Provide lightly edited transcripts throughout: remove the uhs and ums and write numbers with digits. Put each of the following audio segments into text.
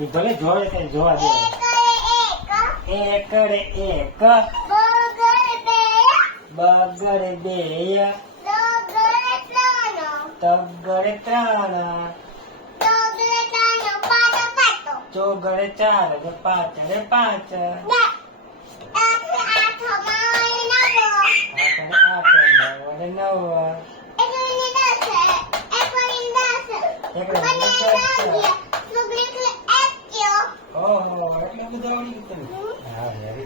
એ ભલે જોવે છે જોવા દે. એકડે એક બગડે બે તગડે ત્રણ ચોગડે ચાર ને પાંચડે પાંચ આઠડે આઠ નવડે નવ ઓહો એટલે બધું આવડી ગયું તને. હા યાર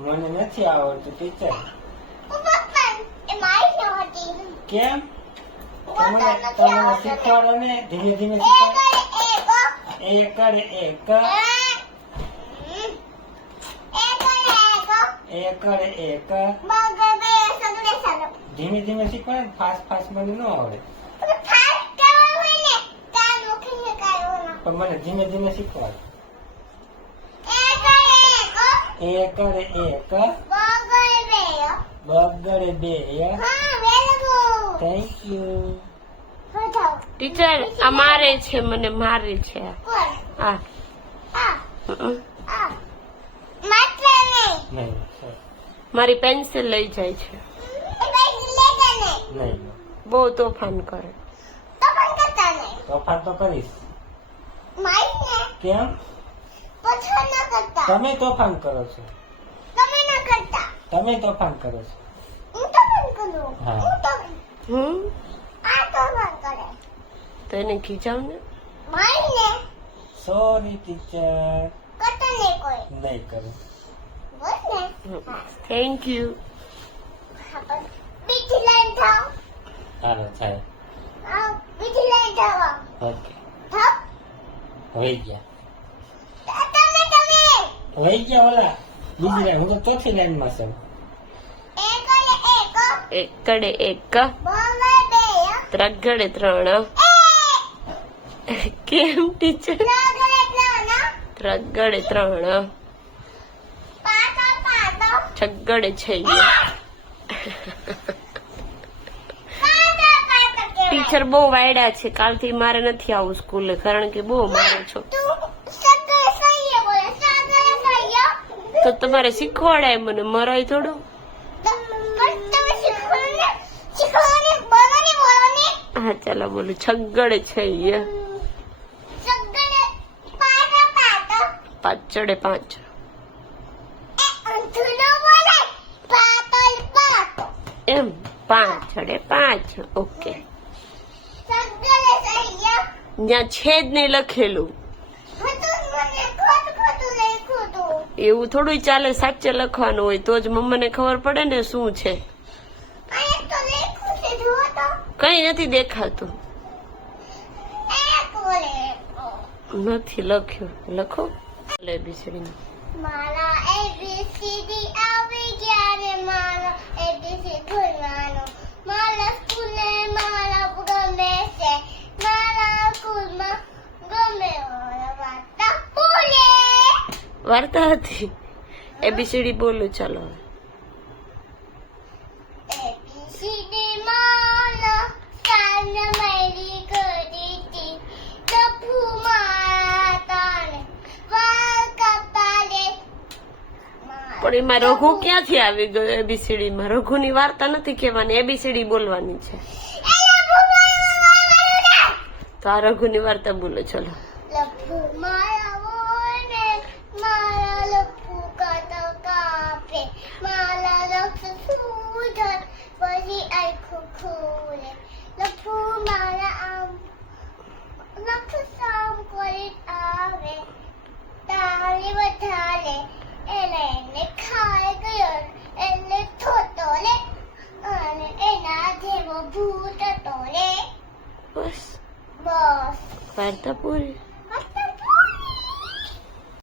મને નથી આવડતું ટીચર. કેમ તમને શીખવાડો ને ધીમે ધીમે શીખવાડો. એકડે એક એકડે એક ધીમે ધીમે શીખવાડે. ફાસ્ટ ફાસ્ટ મને ન આવડે પણ મને ધીમે ધીમે શીખવાડે. એકડે એક બગડે બે. Thank you teacher. આ મારે છે, મને મારે છે. આ નહીં મારી પેન્સિલ લઈ જાય છે. નહીં બહુ તોફાન કરે. તોફાન તો કરીશ. કેમ તમે તોફાન કરો છો? તમે તોફાન કરો છો? હા તો એને ખીચાવ ને. સોરી ટીચર નહીં કરું. Thank you. હાલો થાય. ઓકે વહી ગયા વહી ગયા ઓલા બીજી લાઈન. હું તો ચોથી લાઈન માં છું. એકડે એક ત્રગડે ત્રણ. કેમ ટીચર? ત્રગડે ત્રણ છગડે છ. ટીચર બહુ વાયડા છે. કાલથી મારે નથી આવું સ્કૂલે કારણ કે બહુ મારો છો. તો તમારે શીખવાડાય મને, મરાય થોડું. હા ચાલો બોલું. છગડે છે પાંચડે પાંચ. એમ પાંચડે પાંચ. ઓકે. ત્યાં છેદ નહીં લખેલું. એવું થોડું ચાલે. સાચે લખવાનું હોય તો જ મમ્માને ખબર પડે ને શું છે. કઈ નથી દેખાતું. નથી લખ્યું. લખો એબીસીડી. મારા એબીસીડી આવી ગયા ને મારા એબીસી ભણવાનો. મારા સ્કૂલે મારા ગમે છે. મારા સ્કૂલમાં ગમે વાર્તા બોલે. વાર્તા હતી. એબીસીડી બોલો ચાલો. એબીસીડી મારા સાને મેરી કરી હતી. લપુ મારા તાને વાળ કપાલે. પણ એમાં રઘુ ક્યાંથી આવી ગયો? એબીસીડી માં રઘુની વાર્તા નથી કહેવાની, એબીસીડી બોલવાની છે. તો આ રઘુની વાર્તા બોલો ચલો. લપુ મારા બોને મારા લપુ કાતા કાપે. મારા લક્ષ સુધર પછી આખું ખોલે. લપુ મારા આમ લક્ષ સામ કરી આવે. તાળી વધારે એને ખાઈ ગયો. એને થોતો લે અને એના જેવો ભૂત તોલે. બસ બસ વાર્તા પૂરી.